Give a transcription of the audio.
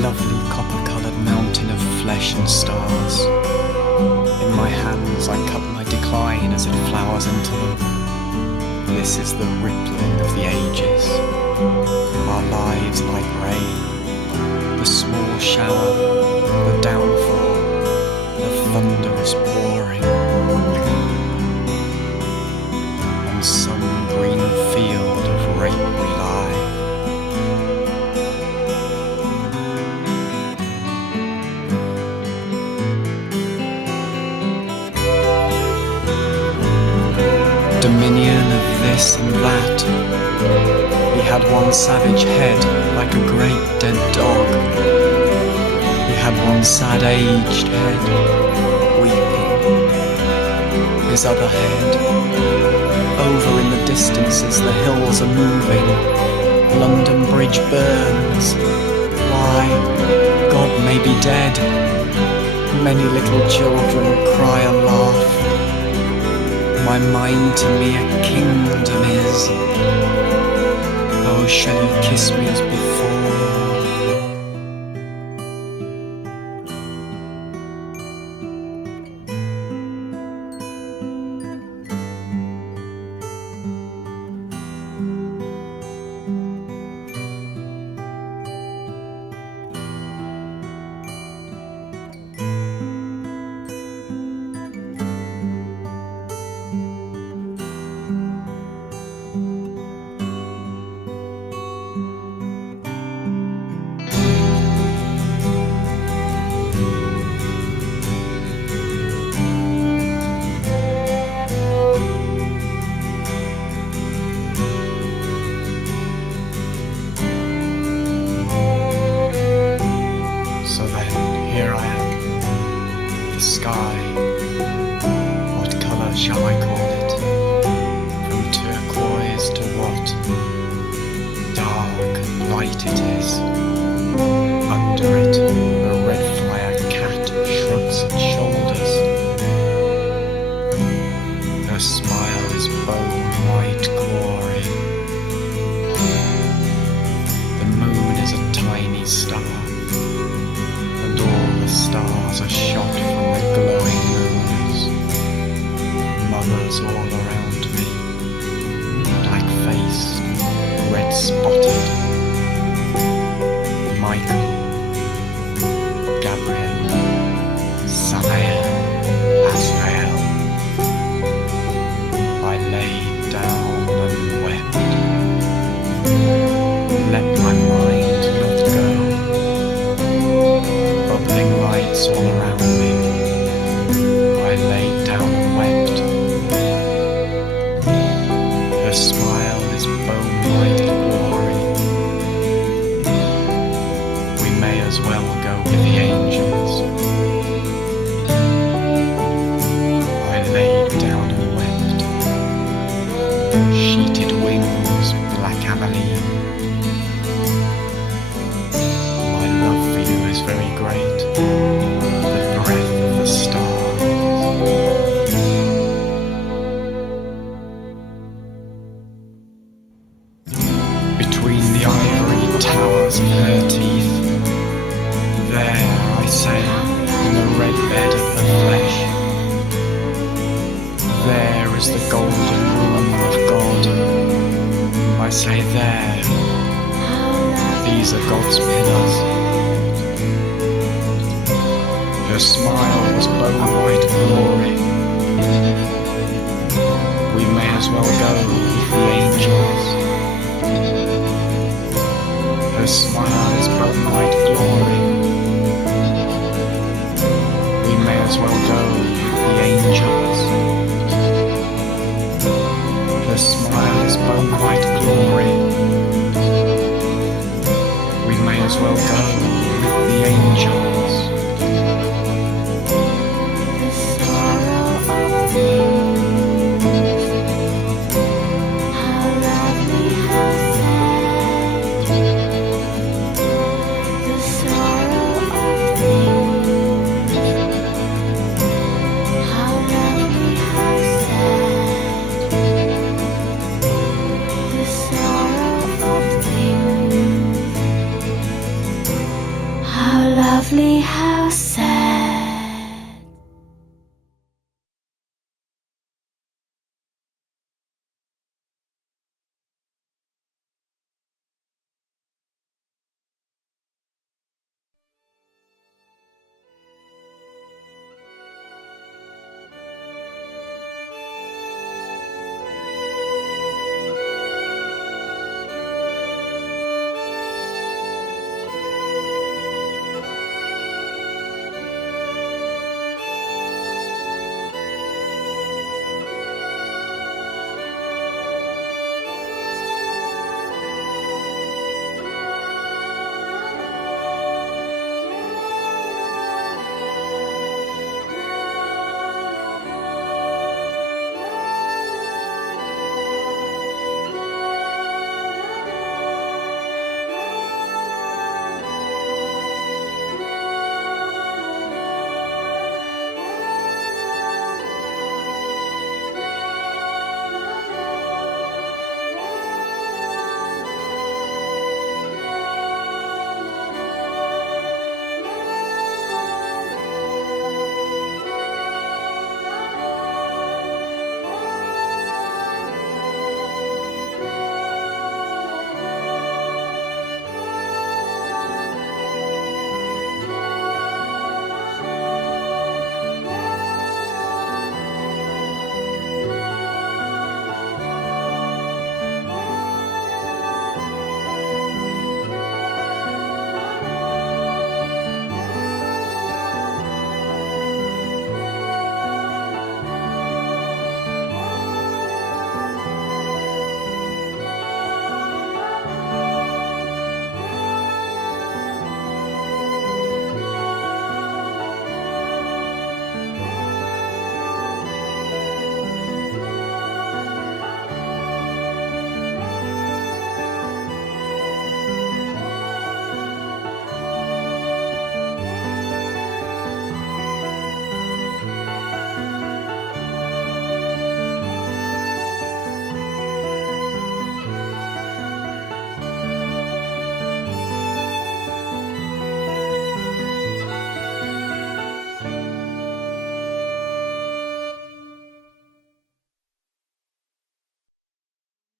lovely copper-coloured mountain of flesh and stars. In my hands I cup my decline as it flowers into them. This is the rippling of the ages, our lives like rain, the small shower, the downfall, the thunderous pouring. On some green field of rape we lie. Dominion of this and that. He had one savage head like a great dead dog. He had one sad aged head, weeping. His other head, over in the distances the hills are moving. London Bridge burns. Why, God may be dead. Many little children cry and laugh. My mind to me a kingdom is. Oh, shall you kiss me as before? So then, here I am, the sky. What colour shall I call it? From turquoise to what? Dark and light it is. Under it, a red fire cat shrugs its shoulders. Her smile is bone-white glory. The moon is a tiny star. All the stars are shot from the glowing moons. Mothers all around me, black-faced, red-spotted. Michael, Gabriel, Samael, Azrael. I lay down and wept. Let my mind not go. Bubbling lights all around me. I lay down and wept. Her smile is bone-white glory. We may as well go with the angels. I laid down and wept. Sheeted wings, black ameline. My love for you is very great. The breath of the stars. Between the ivory towers of her teeth, there I say, in the red bed of the flesh, there is the golden room of God. I say there, these are God's pillars. Her smile was bone-white glory. We may as well go with the angels. Her smile is bone-white glory. We may as well go with the angels. Her smile is bone-white glory. We may as well go with the angels. lovely house